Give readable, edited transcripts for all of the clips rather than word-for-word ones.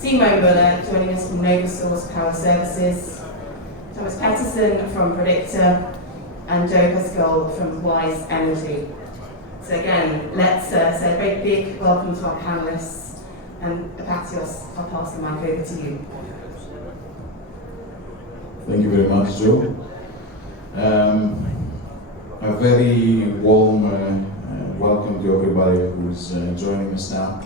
Timo Moeller joining us from NovaSource Power Services, Thomas Pettersen from Prediktor, and Joe Pascoal from WiseEnergy. So again, let's say a very big welcome to our panelists, and Ypatios, I'll pass the mic over to you. Thank you very much, Joe. A very warm welcome to everybody who's joining us now.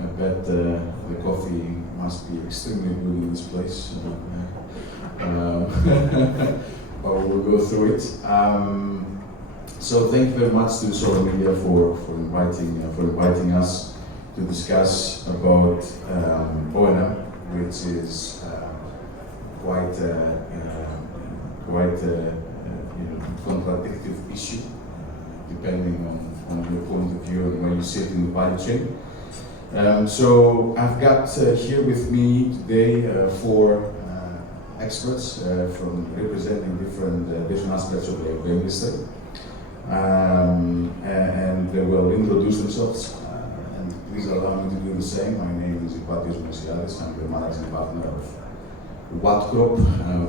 I bet the coffee must be extremely good in this place, but we'll go through it. So thank you very much to social media for inviting us to discuss about O&M, which is quite contradictive issue, depending on your point of view and where you sit in the value chain. So I've got here with me today four experts from representing different aspects of the industry, and they will introduce themselves. And please allow me to do the same. My name is Ypatios Moysiadis. I'm the managing partner of Wattcrop,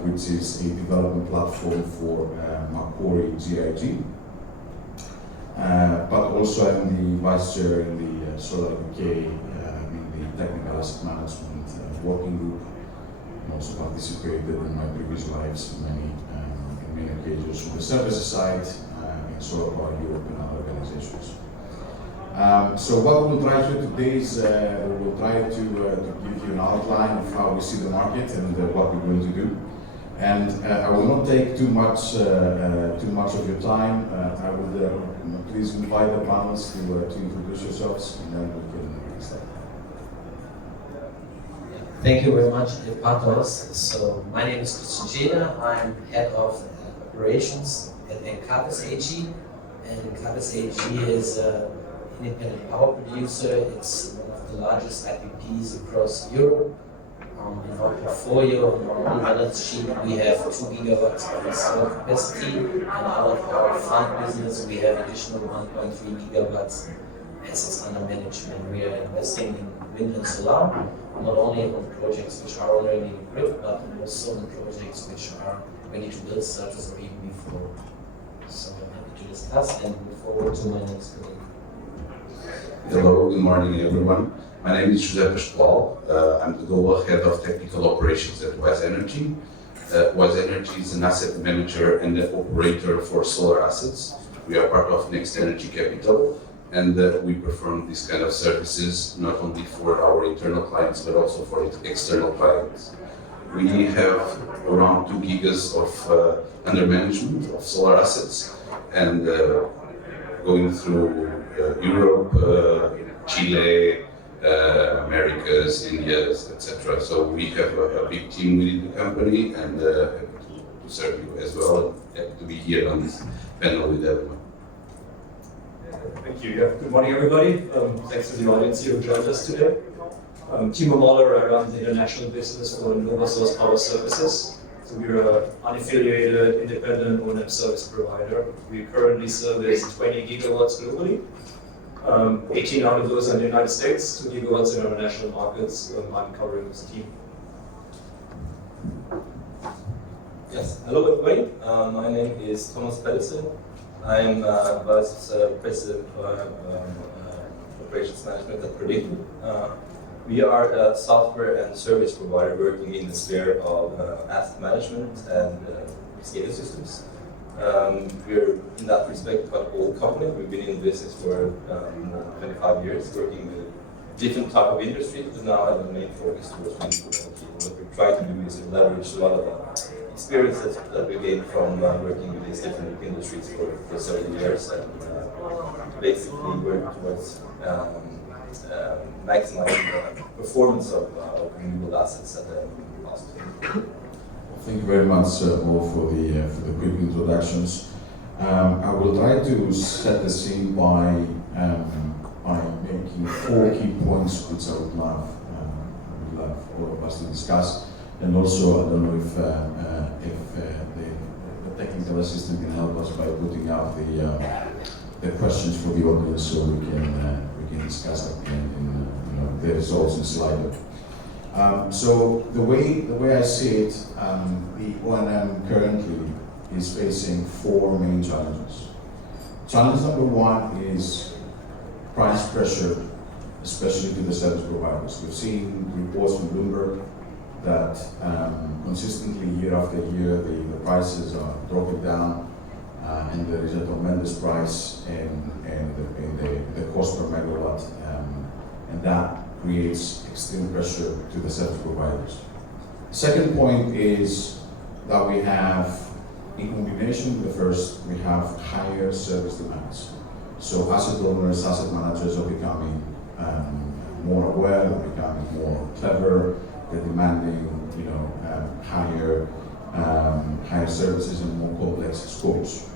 which is a development platform for Macquarie GIG. But also I'm the vice chair in the Solar UK, in the technical asset management working group. I also participated in my previous lives in many occasions from the services side in Solar Power Europe and other organizations. So what we'll try here today is we'll try to give you an outline of how we see the market and what we're going to do. And I will not take too much of your time. I would please invite the panelists to introduce yourselves, and then we can start. Thank you very much, Ypatios. So my name is Schede. I'm head of operations at Encavis AG, and Encavis AG is independent power producer. It's one of the largest IPPs across Europe. In our portfolio, on our balance sheet, we have 2 gigawatts of installed capacity, and out of our fund business, we have additional 1.3 gigawatts assets under management. We are investing in wind and solar, not only on projects which are already in grid, but also on projects which are ready to build, such as or even before. So I'm happy to discuss and look forward to my next meeting. Hello, good morning everyone. My name is Pascoal. I'm the global head of technical operations at WiseEnergy. WiseEnergy is an asset manager and an operator for solar assets. We are part of Next Energy Capital, and we perform these kind of services not only for our internal clients but also for external clients. We have around 2 gigas of under management of solar assets, and going through Europe, Chile, Americas, India, etc. So we have a big team within the company, and happy to serve you as well, and happy to be here on this panel with everyone. Thank you. Yeah. Good morning, everybody. Thanks to the audience here who joined us today. Timo Moeller. I run the international business for NovaSource Power Services. So we're an unaffiliated, independent O&M service provider. We currently service 20 gigawatts globally. 18 out of those are in the United States, 2 gigawatts in international markets. I'm covering this team. Yes, hello everybody. My name is Thomas Pettersen. I'm Vice President for Operations Management at Prediktor. We are a software and service provider working in the sphere of asset management and Schede systems. We're in that respect quite an old company. We've been in business for more than 25 years, working with different type of industries, but now have a main focus towards renewable. What we try to do is to leverage a lot of the experiences that we gained from working with these different industries for several years, and basically work towards maximizing the performance of renewable assets at the cost. Thank you very much all for the quick introductions. I will try to set the scene by making 4 key points which I would love all of us to discuss, and also I don't know if the technical assistant can help us by putting out the questions for the audience, so we can discuss at the end in the results in Slido. So the way I see it, the O&M currently is facing 4 main challenges. Challenge number 1 is price pressure, especially to the service providers. We've seen reports from Bloomberg that consistently year after year the prices are dropping down, and there is a tremendous price in the cost per megawatt, and that creates extreme pressure to the service providers. Second point is that we have, in combination with the first, we have higher service demands. So asset owners, asset managers are becoming more aware, they're becoming more clever, they're demanding, higher services and more complex scopes.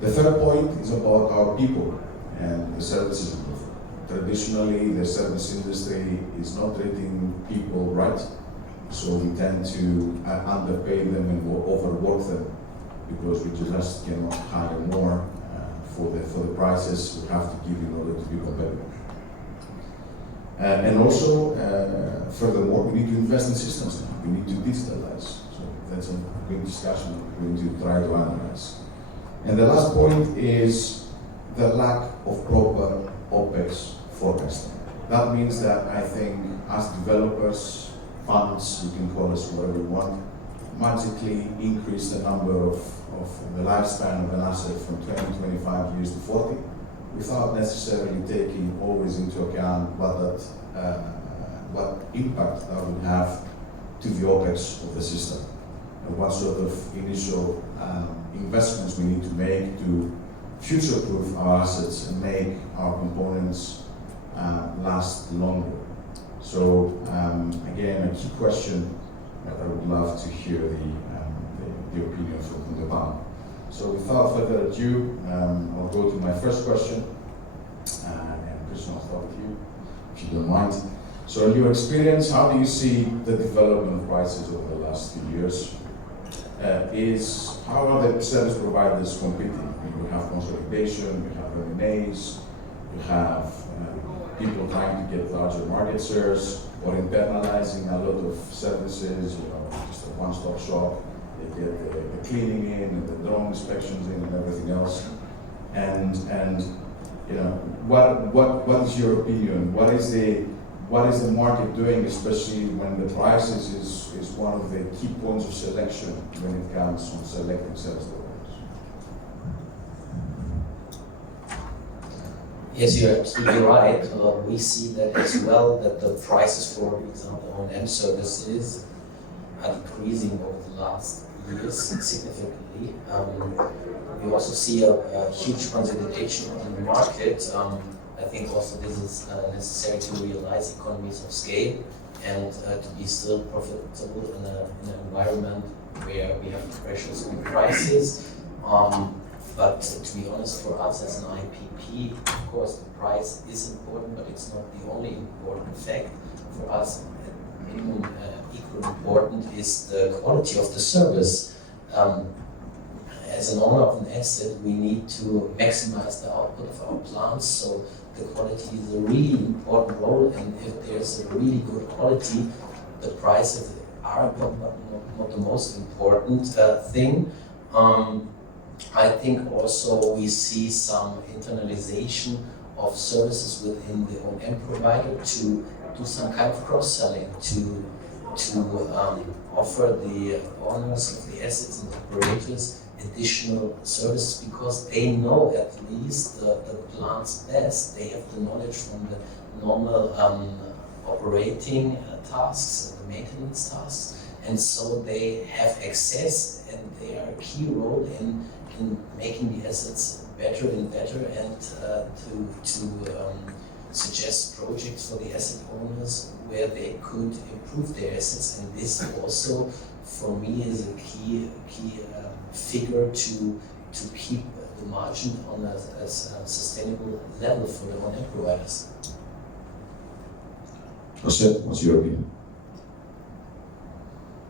The third point is about our people and the services industry. Traditionally, the service industry is not treating people right, so we tend to underpay them and overwork them because we just cannot hire more for the prices we have to give in order to be competitive. And also, furthermore, we need to invest in systems now. We need to digitalize. So that's a big discussion we're going to try to analyze. And the last point is the lack of proper OPEX forecasting. That means that I think as developers, funds, you can call us whatever you want, magically increase the number of the lifespan of an asset from 20, 25 years to 40, without necessarily taking always into account what impact that would have to the OPEX of the system, and what sort of initial investments we need to make to future-proof our assets and make our components last longer. So again, a key question that I would love to hear the opinion from the panel. So without further ado, I'll go to my first question, and Christian, I'll start with you, if you don't mind. So in your experience, how do you see the development of prices over the last few years? How are the service providers competing? We have consolidation, we have M&As, we have people trying to get larger market shares, or internalizing a lot of services, just a one-stop shop. They get the cleaning in and the drone inspections in and everything else. And what is your opinion? What is the market doing, especially when the prices is one of the key points of selection when it comes on selecting service providers? Yes, you're absolutely right. We see that as well, that the prices for example O&M services are decreasing over the last years significantly. We also see a huge consolidation on the market. I think also this is necessary to realize economies of scale and to be still profitable in an environment where we have pressures on prices. But to be honest, for us as an IPP, of course, the price is important, but it's not the only important fact. For us, equally important is the quality of the service. As an owner of an asset, we need to maximize the output of our plants, so the quality is a really important role, and if there's a really good quality, the prices are important, but not the most important thing. I think also we see some internalization of services within the O&M provider to do some kind of cross-selling, to offer the owners of the assets and operators additional services, because they know at least the plants best. They have the knowledge from the normal operating tasks, the maintenance tasks, and so they have access, and they are a key role in making the assets better and better, and to suggest projects for the asset owners where they could improve their assets. And this also, for me, is a key figure to keep the margin on a sustainable level for the O&M providers. Jose, what's your opinion?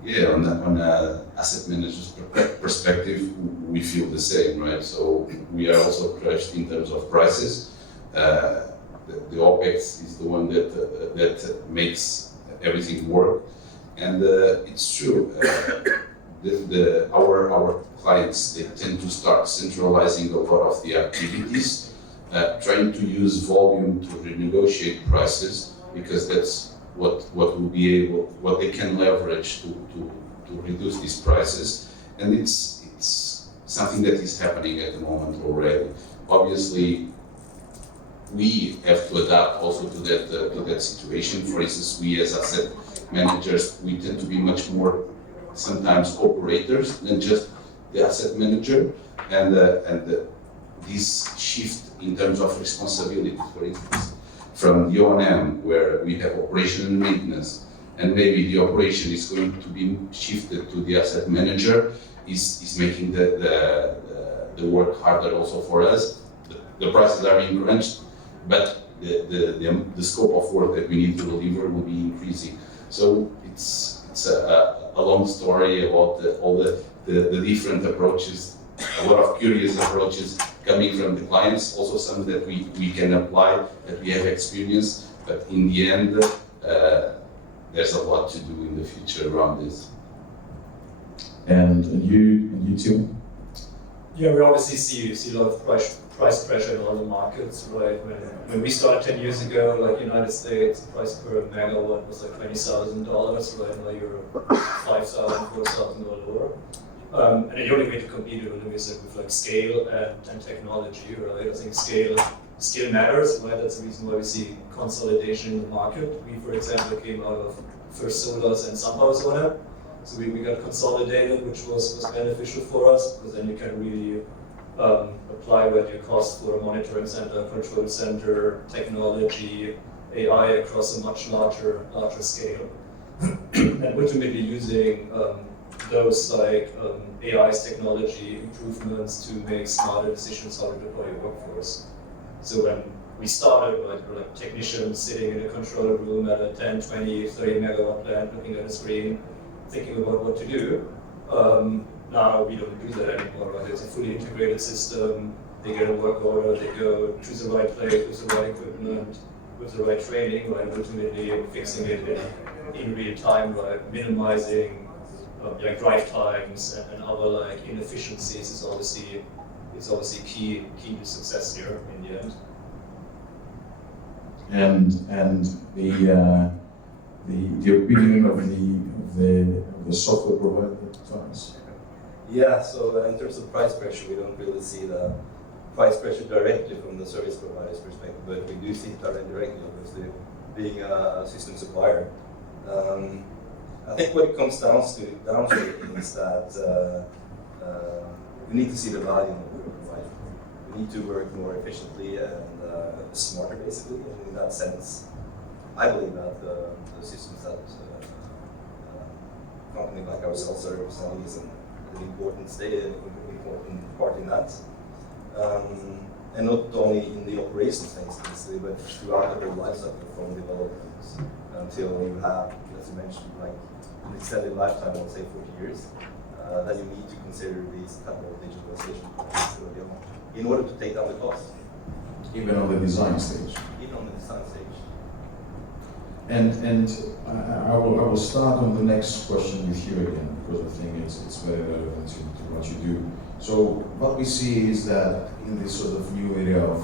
Yeah, on a asset manager's perspective, we feel the same, right? So we are also crushed in terms of prices. the OPEX is the one that makes everything work. And it's true. Our clients, they tend to start centralizing a lot of the activities, trying to use volume to renegotiate prices, because that's what they can leverage to reduce these prices. And it's something that is happening at the moment already. Obviously, we have to adapt also to that situation. For instance, we as asset managers, we tend to be much more sometimes operators than just the asset manager, and this shift in terms of responsibility, for instance, from the O&M, where we have operation and maintenance, and maybe the operation is going to be shifted to the asset manager, is making the work harder also for us. The prices are being crunched, but the scope of work that we need to deliver will be increasing. So it's a long story about all the different approaches, a lot of curious approaches coming from the clients, also some that we can apply, that we have experience, but in the end, there's a lot to do in the future around this. And you too? Yeah, we obviously see a lot of price pressure in all the markets, right? When we started 10 years ago, like United States, the price per megawatt was like $20,000, right? Now you're $5,000, $4,000 lower. And the only way to compete is with like scale and technology, right? I think scale matters, right? That's the reason why we see consolidation in the market. We, for example, came out of First Solar's and SunPower's owner. So we got consolidated, which was beneficial for us, because then you can really apply what your cost for a monitoring center, control center, technology, AI across a much larger scale. And ultimately using those like AI's technology improvements to make smarter decisions how to deploy your workforce. So when we started, like, we were like technicians sitting in a control room at a 10, 20, 30 megawatt plant, looking at a screen, thinking about what to do. Now we don't do that anymore, right? It's a fully integrated system. They get a work order, they go to the right place with the right equipment, with the right training, right? Ultimately fixing it in real time, right? Minimizing like drive times and other like inefficiencies is obviously key to success here in the end. And the opinion of the software provider clients. Yeah, so in terms of price pressure, we don't really see the price pressure directly from the service provider's perspective, but we do see it directly, obviously, being a system supplier. I think what it comes down to is that we need to see the value in what we provide. We need to work more efficiently and smarter, basically, and in that sense, I believe that the systems that company like ourselves are selling is an important part in that. And not only in the operations phase, but throughout the whole life cycle from development until you have, as you mentioned, like an extended lifetime, I would say 40 years, that you need to consider these type of digitalization projects in order to take down the cost. Even on the design stage. Even on the design stage. And I will start on the next question with you again, because I think it's very relevant to what you do. So what we see is that in this sort of new area of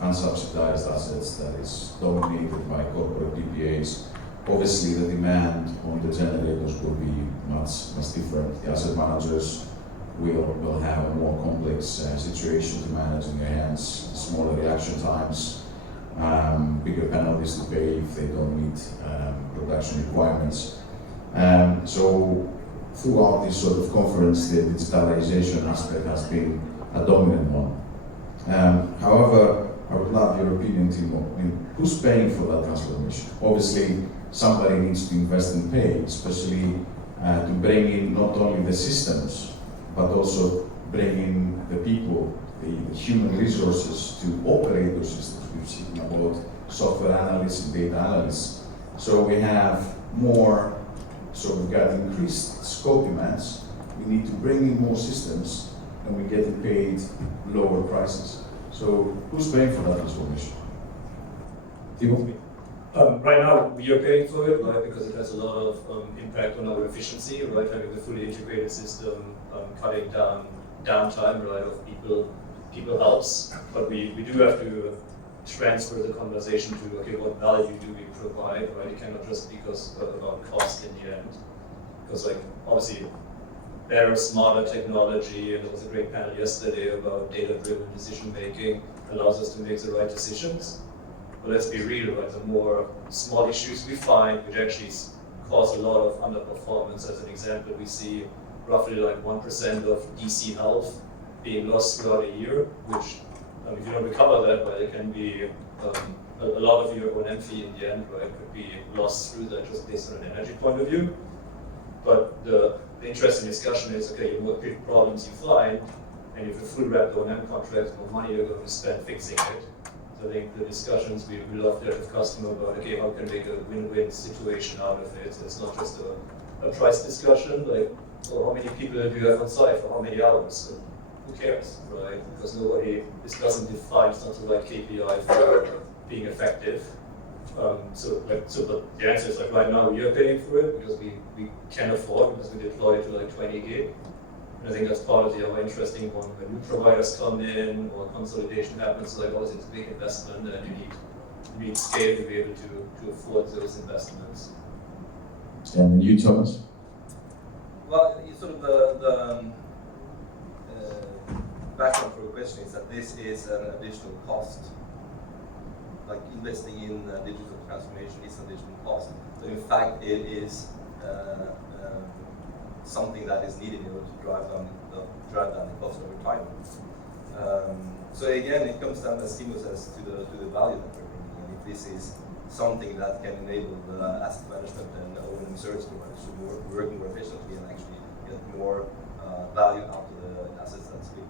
unsubsidized assets that is dominated by corporate PPAs, obviously the demand on the generators will be much different. The asset managers will have a more complex situation to manage in their hands, smaller reaction times, bigger penalties to pay if they don't meet production requirements. So throughout this sort of conference, the digitalization aspect has been a dominant one. However, I would love your opinion, Timo. I mean, who's paying for that transformation? Obviously, somebody needs to invest and pay, especially to bring in not only the systems, but also bring in the people, the human resources to operate those systems. We've seen about software analysts and data analysts. So we have more, so we've got increased scope demands. We need to bring in more systems, and we get paid lower prices. So who's paying for that transformation? Timo? Right now, we are paying for it, right, because it has a lot of impact on our efficiency, right, having the fully integrated system, cutting down downtime, right, of people helps, but we do have to transfer the conversation to, okay, what value do we provide, right? It cannot just be about cost in the end, because like, obviously, better, smarter technology, and there was a great panel yesterday about data-driven decision-making, allows us to make the right decisions. But let's be real, right? The more small issues we find, which actually cause a lot of underperformance. As an example, we see roughly like 1% of DC health being lost throughout a year, which if you don't recover that, right, it can be a lot of your O&M fee in the end, right, could be lost through that just based on an energy point of view. But the interesting discussion is, okay, the more big problems you find, and if you full wrap O&M contracts, more money you're going to spend fixing it. So I think the discussions we love to have with customer about, okay, how can we make a win-win situation out of it? So it's not just a price discussion, like, well, how many people do you have on site for how many hours? So who cares, right? Because nobody, this doesn't define, it's not the right KPI for being effective. But the answer is like right now we are paying for it because we can afford, because we deploy it to like 20 gig. And I think that's part of the other interesting one. When new providers come in or consolidation happens, like obviously it's a big investment and you need scale to be able to afford those investments. And then you, Thomas? Well, sort of the background for the question is that this is an additional cost. Like investing in digital transformation is an additional cost. But in fact, it is something that is needed in order to drive down the cost over time. So again, it comes down, as Timo says, to the value that we're bringing. And if this is something that can enable the asset management and O&M service providers to work more efficiently and actually get more value out of the assets that's being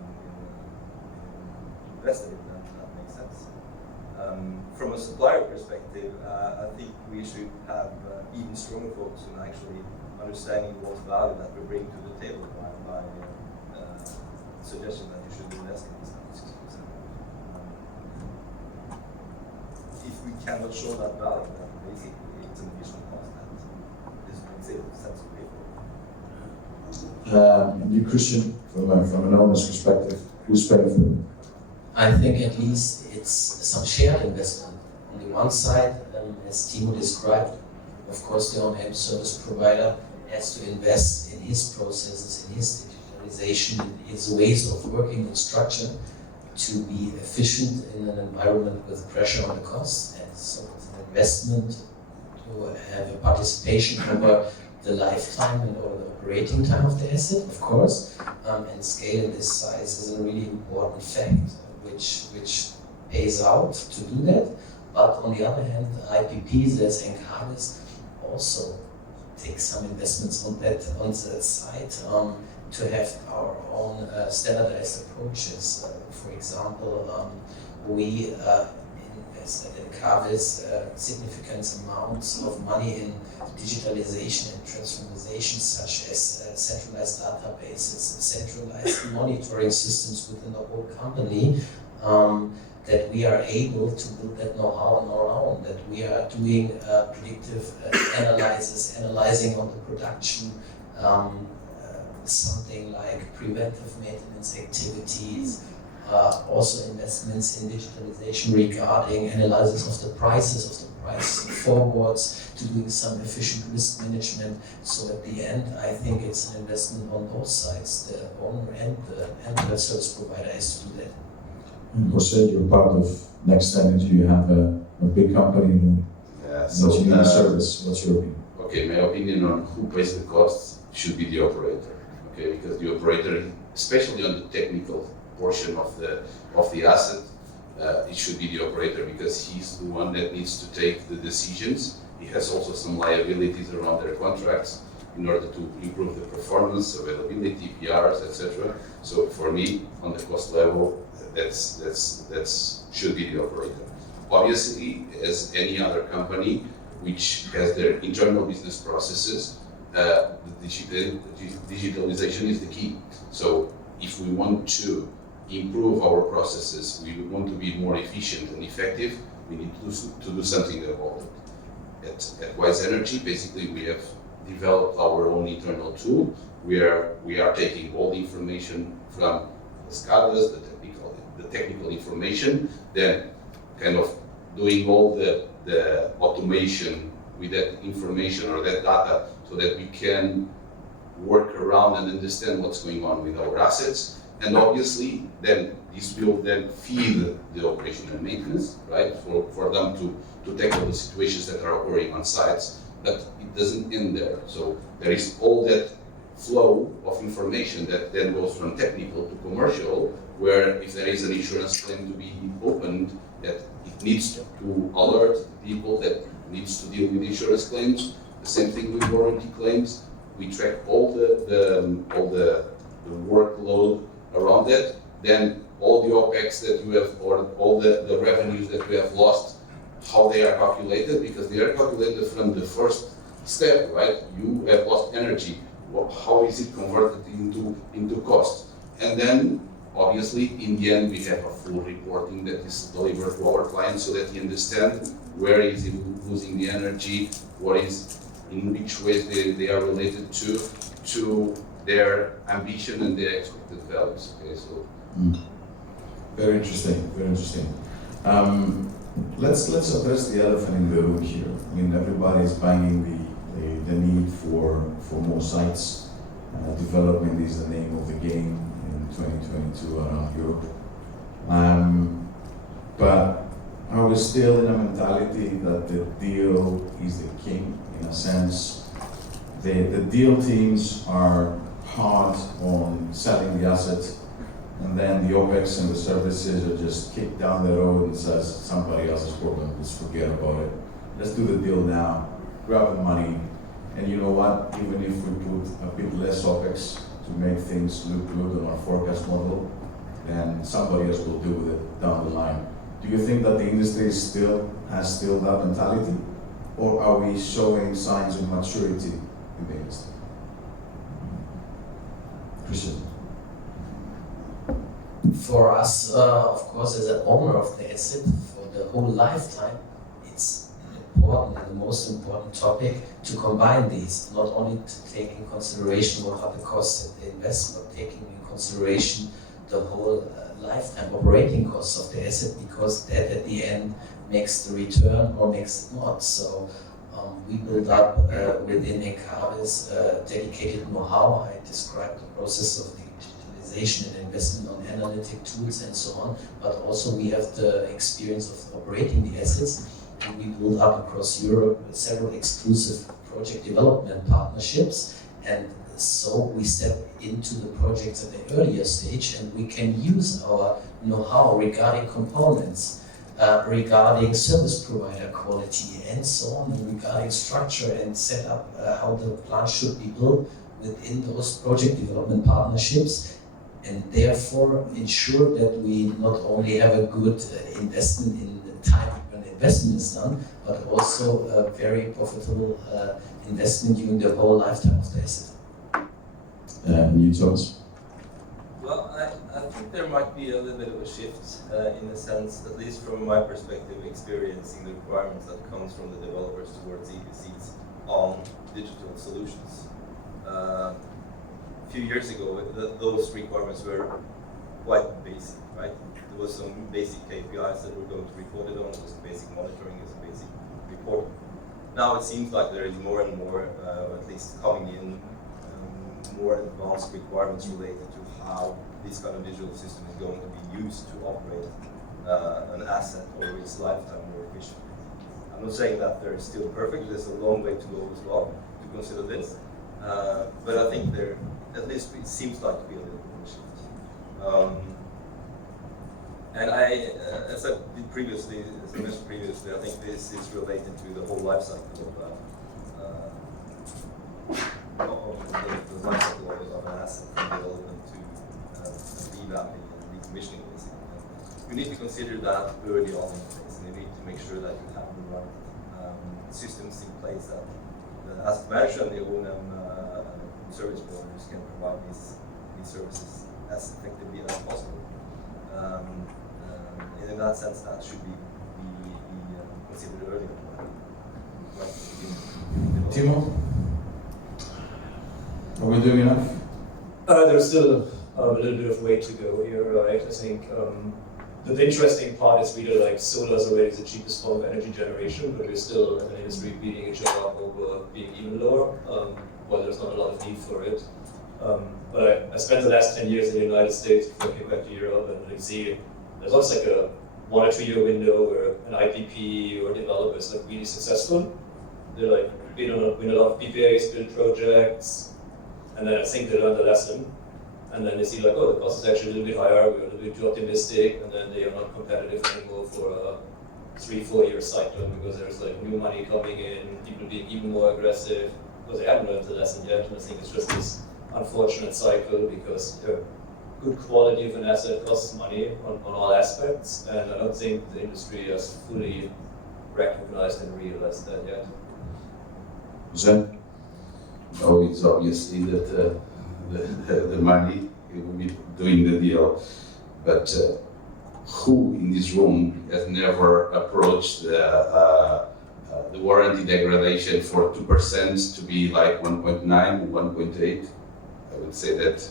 invested in, then that makes sense. From a supplier perspective, I think we should have even stronger focus on actually understanding what value that we bring to the table by suggesting that you should invest in these kinds of systems. If we cannot show that value, then basically it's an additional cost that is sense to pay for. You, Christian, from an owner's perspective, who's paying for it? I think at least it's some shared investment. On the one side, as Timo described, of course the O&M service provider has to invest in his processes, in his digitalization, in his ways of working and structure to be efficient in an environment with pressure on the cost. And so it's an investment to have a participation over the lifetime and over the operating time of the asset, of course. And scale in this size is a really important fact, which pays out to do that. But on the other hand, IPPs as Encavis also take some investments on that side to have our own standardized approaches. For example, we invest at Encavis significant amounts of money in digitalization and transformation, such as centralized databases, centralized monitoring systems within the whole company. That we are able to build that know-how on our own, that we are doing predictive analysis, analyzing on the production, something like preventive maintenance activities, also investments in digitalization regarding analysis of the prices, of the price forwards, to doing some efficient risk management. So at the end, I think it's an investment on both sides, the owner and the service provider has to do that. And Jose, you're part of Next Energy. You have a big company. Yeah, So you need a service. What's your opinion? Okay, my opinion on who pays the costs should be the operator. Okay, because the operator, especially on the technical portion of the asset, it should be the operator because he's the one that needs to take the decisions. He has also some liabilities around their contracts in order to improve the performance, availability, PRs, etc. So for me, on the cost level, that's should be the operator. Obviously, as any other company which has their internal business processes, the digitalization is the key. So if we want to improve our processes, we want to be more efficient and effective, we need to do something about it. At WiseEnergy, basically we have developed our own internal tool where we are taking all the information from the SCADAs, the technical information, then kind of doing all the automation with that information or that data so that we can work around and understand what's going on with our assets. And obviously, then this will then feed the operation and maintenance, right? For them to tackle the situations that are occurring on sites, but it doesn't end there. So there is all that flow of information that then goes from technical to commercial, where if there is an insurance claim to be opened, that it needs to alert people that needs to deal with insurance claims. The same thing with warranty claims. We track all the workload around that. Then all the OPEX that you have, or all the revenues that you have lost, how they are calculated, because they are calculated from the first step, right? You have lost energy. How is it converted into cost? And then, obviously, in the end, we have a full reporting that is delivered to our clients so that he understand where is he losing the energy, what is, in which ways they are related to their ambition and their expected values. Okay, so. Very interesting, very interesting. Let's address the elephant in the room here. I mean, everybody is banging the need for more sites. Development is the name of the game in 2022 around Europe. But are we still in a mentality that the deal is the king, in a sense? The deal teams are hard on selling the asset, and then the OPEX and the services are just kicked down the road and says somebody else's problem, let's forget about it. Let's do the deal now, grab the money, and you know what, even if we put a bit less OPEX to make things look good on our forecast model, then somebody else will do with it down the line. Do you think that the industry has still that mentality? Or are we showing signs of maturity in the industry? Christian. For us, of course, as an owner of the asset for the whole lifetime, it's important and the most important topic to combine these, not only to take in consideration what are the costs of the investment, but taking in consideration the whole lifetime operating costs of the asset, because that at the end makes the return or makes it not. So we build up within Encavis dedicated know-how. I described the process of digitalization and investment on analytic tools and so on, but also we have the experience of operating the assets, and we build up across Europe several exclusive project development partnerships, and so we step into the projects at the earlier stage, and we can use our know-how regarding components, regarding service provider quality, and so on, and regarding structure and set up how the plant should be built within those project development partnerships, and therefore ensure that we not only have a good investment in the time when the investment is done, but also a very profitable investment during the whole lifetime of the asset. New thoughts? Well, I think there might be a little bit of a shift in a sense, at least from my perspective, experiencing the requirements that comes from the developers towards EPCs on digital solutions. A few years ago, those requirements were quite basic, right? There was some basic KPIs that were going to be reported on, there was some basic monitoring, there was some basic reporting. Now it seems like there is more and more, at least coming in, more advanced requirements related to how this kind of digital system is going to be used to operate an asset over its lifetime more efficiently. I'm not saying that they're still perfect, there's a long way to go as well to consider this, but I think there, at least it seems like to be a little bit of a shift. And as I did previously, as I mentioned previously, I think this is related to the whole life cycle of the life cycle of an asset from development to revamping and decommissioning, basically. You need to consider that early on in place, and you need to make sure that you have the right systems in place that the asset manager and the O&M service providers can provide these services as effectively as possible. in that sense, that should be considered earlier. Timo, are we doing enough? There's still a little bit of way to go here, right? I think the interesting part is really like solar is already the cheapest form of energy generation, but we're still as an industry beating each other up over being even lower, while there's not a lot of need for it. But I spent the last 10 years in the United States before I came back to Europe, and you see there's always like a 1 or 2 year window where an IPP or developer is like really successful. They're like win a lot of PPAs, build projects, and then I think they learn the lesson. And then they see like, oh, the cost is actually a little bit higher, we're a little bit too optimistic, and then they are not competitive anymore for a 3-4 year cycle because there's like new money coming in, people being even more aggressive because they haven't learned the lesson yet. And I think it's just this unfortunate cycle because good quality of an asset costs money on all aspects, and I don't think the industry has fully recognized and realized that yet. Zen? Oh, it's obviously that the money will be doing the deal, but who in this room has never approached the warranty degradation for 2% to be like 1.9, 1.8? I would say that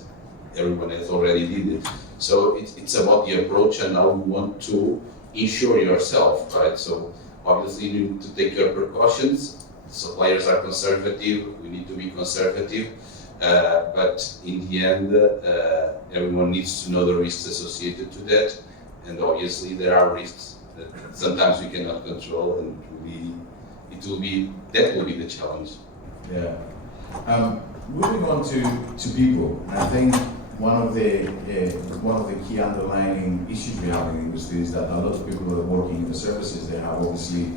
everyone has already did it. So it's about the approach and how you want to insure yourself, right? So obviously you need to take your precautions. Suppliers are conservative, we need to be conservative, but in the end, everyone needs to know the risks associated to that, and obviously there are risks that sometimes we cannot control, and that will be the challenge. Yeah. Moving on to people, I think one of the key underlying issues we have in the industry is that a lot of people that are working in the services, they have obviously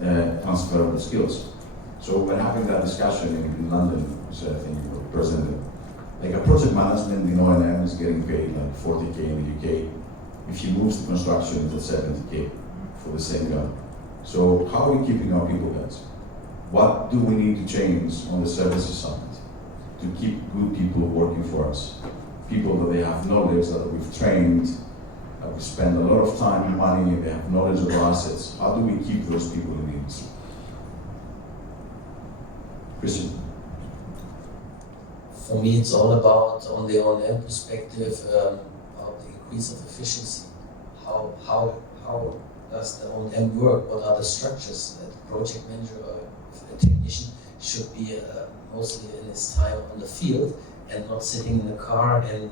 transferable skills. So we're having that discussion in London, which I think you were presenting. Like a project management in O&M is getting paid like 40k in the UK. If you move to construction, it's at 70k for the same job. So how are we keeping our people guys? What do we need to change on the services side to keep good people working for us? People that they have knowledge, that we've trained, that we spend a lot of time and money, they have knowledge of our assets. How do we keep those people in the industry? Christian? For me, it's all about, on the O&M perspective, about the increase of efficiency. How does the O&M work? What are the structures that the project manager or a technician should be mostly in his time on the field and not sitting in the car and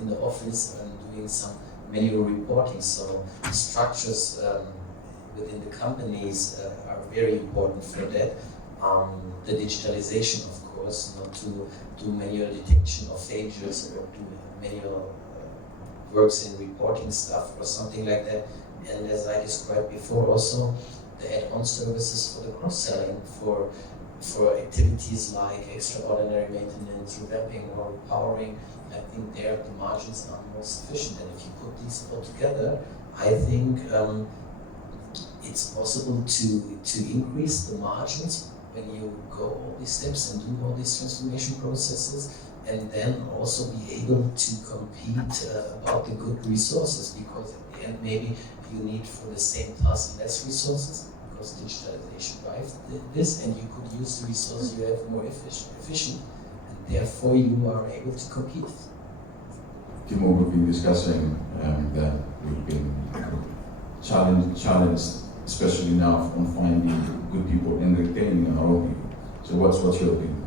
in the office and doing some manual reporting. So the structures within the companies are very important for that. The digitalization, of course, not to do manual detection of failures or do manual works in reporting stuff or something like that. And as I described before, also the add-on services for the cross-selling for activities like extraordinary maintenance, revamping or repowering. I think there the margins are more sufficient. And if you put these all together, I think it's possible to increase the margins when you go all these steps and do all these transformation processes, and then also be able to compete about the good resources, because at the end maybe you need for the same task less resources, because digitalization drives this, and you could use the resources you have more efficient, and therefore you are able to compete. Timo, we've been discussing that we've been challenged, especially now on finding good people and retaining our own people. So what's your opinion?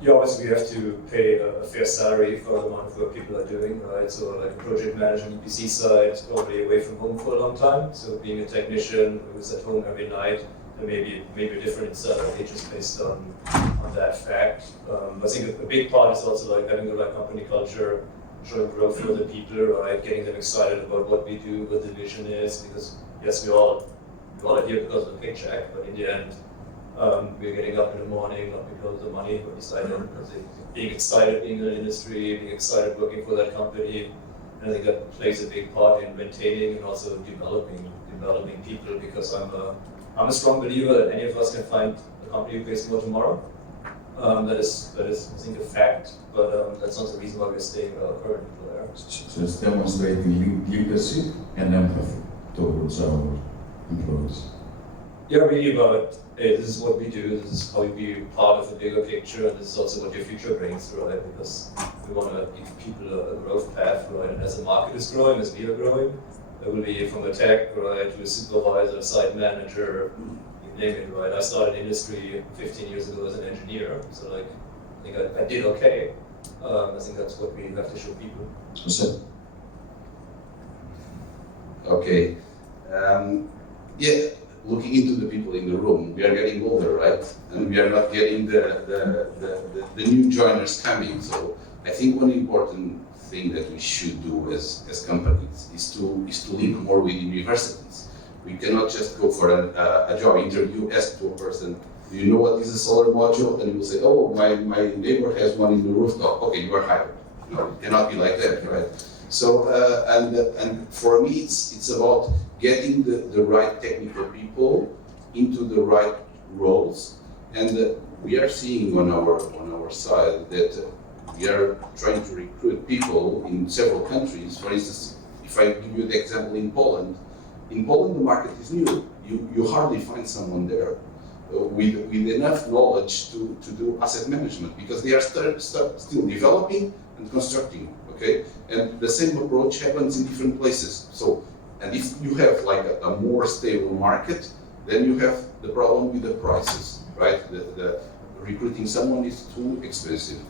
Yeah, obviously we have to pay a fair salary for the amount of work people are doing, right? So like a project manager on the EPC side is probably away from home for a long time. So being a technician who's at home every night, there may be a different salary just based on that fact. I think a big part is also like having the right company culture, showing growth for the people, right? Getting them excited about what we do, what the vision is, because yes, we all are here because of the paycheck, but in the end, we're getting up in the morning not because of the money, but being excited being in the industry, being excited working for that company. And I think that plays a big part in maintaining and also developing people, because I'm a strong believer that any of us can find a company who pays more tomorrow. That is, I think, a fact, but that's not the reason why we're staying with our current employer. So it's demonstrating leadership and empathy towards our employees. Yeah, really about, hey, this is what we do, this is how we be part of the bigger picture, and this is also what your future brings, right? Because we want to give people a growth path, right? And as the market is growing, as we are growing, there will be from a tech, right, to a supervisor, a site manager, you name it, right? I started industry 15 years ago as an engineer, so like, I think I did okay. I think that's what we have to show people. Okay. Yeah, looking into the people in the room, we are getting older, right? And we are not getting the new joiners coming. So I think one important thing that we should do as companies is to link more with universities. We cannot just go for a job interview, ask to a person, do you know what is a solar module? And you will say, oh, my neighbor has one in the rooftop. Okay, you are hired. No, it cannot be like that, right? So, and for me, it's about getting the right technical people into the right roles. And we are seeing on our side that we are trying to recruit people in several countries. For instance, if I give you the example in Poland the market is new. You hardly find someone there with enough knowledge to do asset management, because they are still developing and constructing. Okay, and the same approach happens in different places. So, and if you have like a more stable market, then you have the problem with the prices, right? The recruiting someone is too expensive.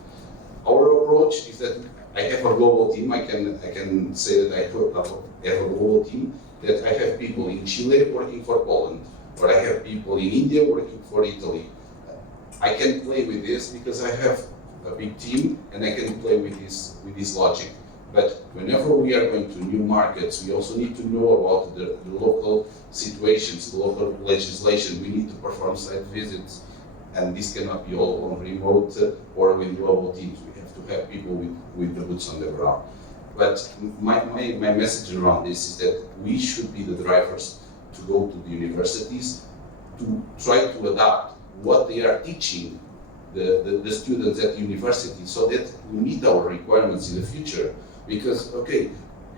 Our approach is that I have a global team. I can say that I have a global team, that I have people in Chile working for Poland, or I have people in India working for Italy. I can play with this because I have a big team and I can play with this logic. But whenever we are going to new markets, we also need to know about the local situations, the local legislation. We need to perform site visits, and this cannot be all on remote or with global teams. We have to have people with the boots on the ground. But my message around this is that we should be the drivers to go to the universities to try to adapt what they are teaching the students at the university, so that we meet our requirements in the future. Because, okay,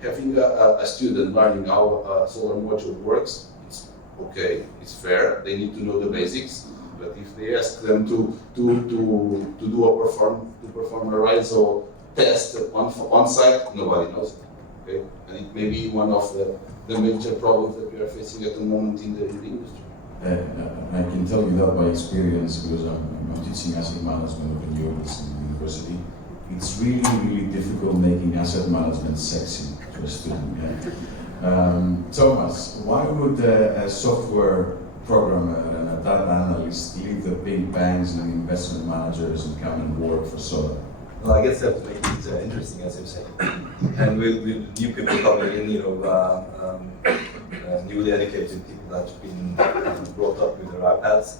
having a student learning how a solar module works, it's okay, it's fair, they need to know the basics. But if they ask them to perform a RISO test on site, nobody knows it. Okay? And it may be one of the major problems that we are facing at the moment in the industry. I can tell you that by experience, because I'm teaching asset management of renewables in the university. It's really, really difficult making asset management sexy to a student. Yeah? Thomas, why would a software programmer and a data analyst leave the big banks and investment managers and come and work for solar? Well, I guess that makes it interesting, as you say. And with new people coming in, newly educated people that have been brought up with their iPads,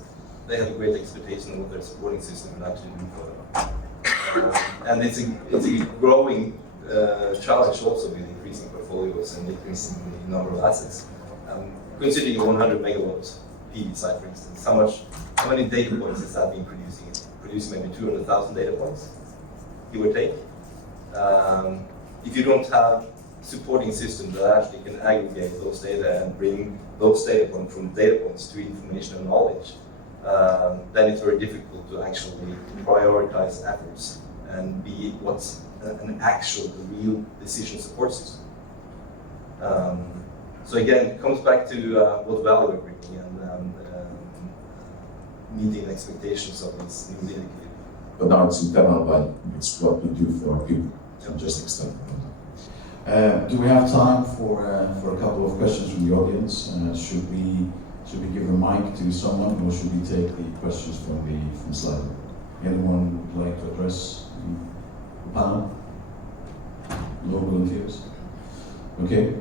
they have a great expectation of what their supporting system will actually do for them. And it's a growing challenge also with increasing portfolios and increasing the number of assets. Considering a 100 megawatt PV site, for instance, how many data points is that being producing? Producing maybe 200,000 data points, give or take. If you don't have supporting system that actually can aggregate those data and bring those data points from data points to information and knowledge, then it's very difficult to actually prioritize efforts and be what's an actual, real decision support system. So again, it comes back to what value we're bringing and meeting expectations of these newly educated. But now it's internal value. It's what we do for our people, not just external. Do we have time for a couple of questions from the audience? Should we give a mic to someone, or should we take the questions from slide? Anyone would like to address the panel? No volunteers? Okay.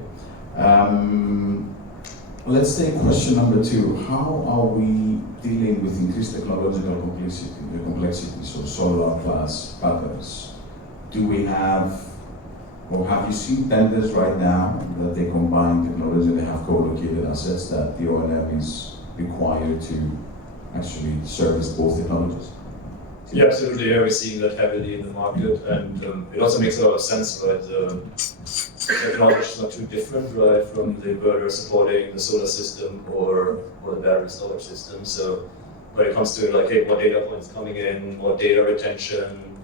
Let's take question number 2. How are we dealing with increased technological complexity, so solar class patterns? Do we have, or have you seen tenders right now that they combine technology, they have co-located assets that the O&M is required to actually service both technologies? Yeah, absolutely. Yeah, we're seeing that heavily in the market, and it also makes a lot of sense, right? The technology is not too different, right, from the inverter supporting the solar system or the battery storage system. So when it comes to like, hey, more data points coming in, more data retention,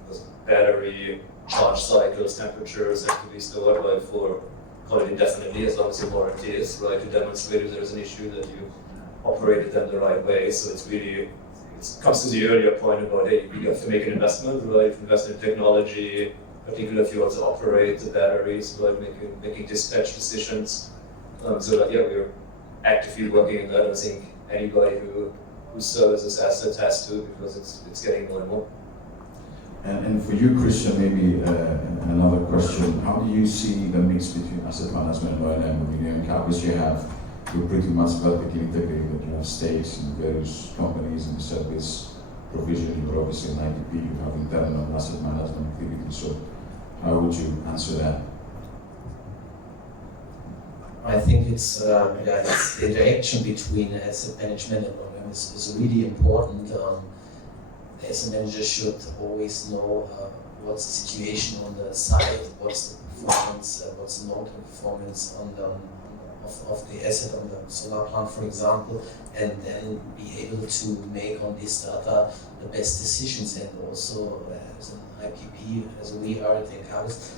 battery charge cycles, temperatures have to be stored, right, for call it indefinitely, as long as your warranty is, right, to demonstrate if there's an issue that you operated them the right way. So it's really, it comes to the earlier point about, hey, you have to make an investment, right? Invest in technology, particularly if you want to operate the batteries, right? Making dispatch decisions. So that, yeah, we're actively working on that. I think anybody who services assets has to, because it's getting more and more. And for you, Christian, maybe another question. How do you see the mix between asset management and O&M? I mean, in Encavis you're pretty much vertically integrated. You have stakes in various companies and service provision. You're obviously in IPP, you have internal asset management activity. So how would you answer that? I think it's the interaction between asset management and O&M is really important. The asset manager should always know what's the situation on the site, what's the performance, what's the long-term performance on the of the asset on the solar plant, for example, and then be able to make on this data the best decisions. And also, as an IPP, as we are at Encavis,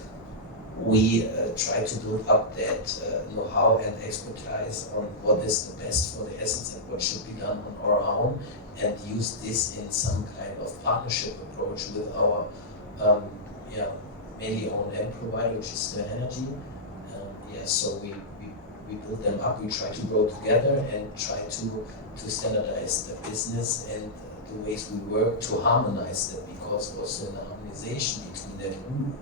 we try to build up that know-how and expertise on what is the best for the assets and what should be done on our own, and use this in some kind of partnership approach with our mainly O&M provider, which is WiseEnergy. So we build them up, we try to grow together and try to standardize the business and the ways we work to harmonize them, because also in the harmonization between them,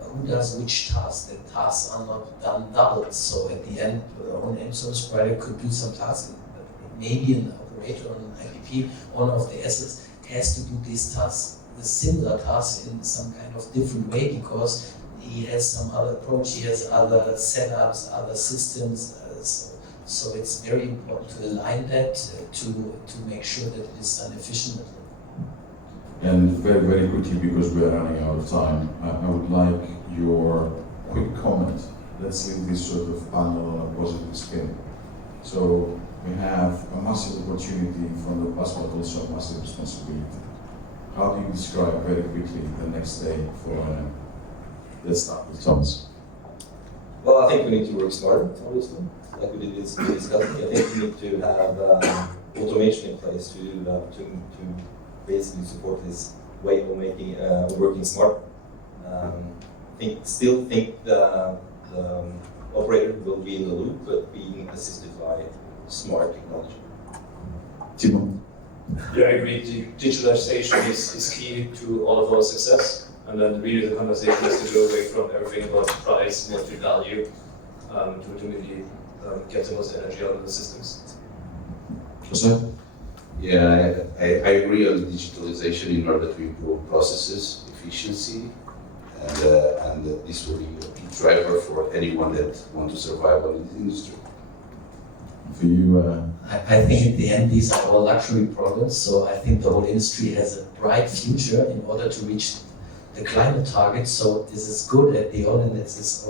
who does which task? The tasks are not done doubled. So at the end, the O&M service provider could do some tasks, but maybe an operator on an IPP, one of the assets has to do these tasks, the similar tasks in some kind of different way, because he has some other approach, he has other setups, other systems. So it's very important to align that to make sure that it is done efficiently. And very, very quickly, because we are running out of time, I would like your quick comment. Let's leave this sort of panel on a positive spin. So we have a massive opportunity in front of us, but also a massive responsibility. How do you describe very quickly the next day for let's start with Thomas. Well, I think we need to work smarter, obviously, like we did discussing. I think we need to have automation in place to basically support this way of making working smart. Still think the operator will be in the loop, but being assisted by smart technology. Timo. Yeah, I agree. Digitalization is key to all of our success. And then really the conversation has to go away from everything about price, more to value, to really get the most energy out of the systems. Jose? Yeah, I agree on digitalization in order to improve processes, efficiency, and this will be a key driver for anyone that wants to survive in this industry. For you, I think at the end these are all luxury products, so I think the whole industry has a bright future in order to reach the climate targets. So this is good at the end, and this is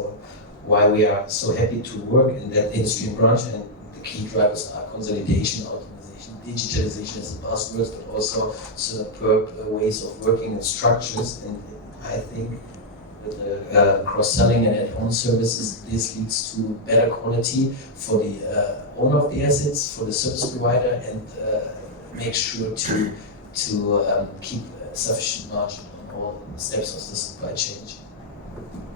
why we are so happy to work in that industry and branch. And the key drivers are consolidation, optimization, digitalization as a buzzword, but also superb ways of working and structures. And I think with the cross-selling and add-on services, this leads to better quality for the owner of the assets, for the service provider, and make sure to keep sufficient margin on all steps of the supply chain.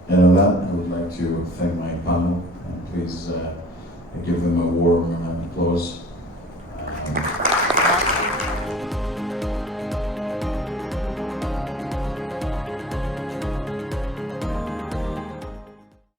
and on that, I would like to thank my panel, and please give them a warm applause.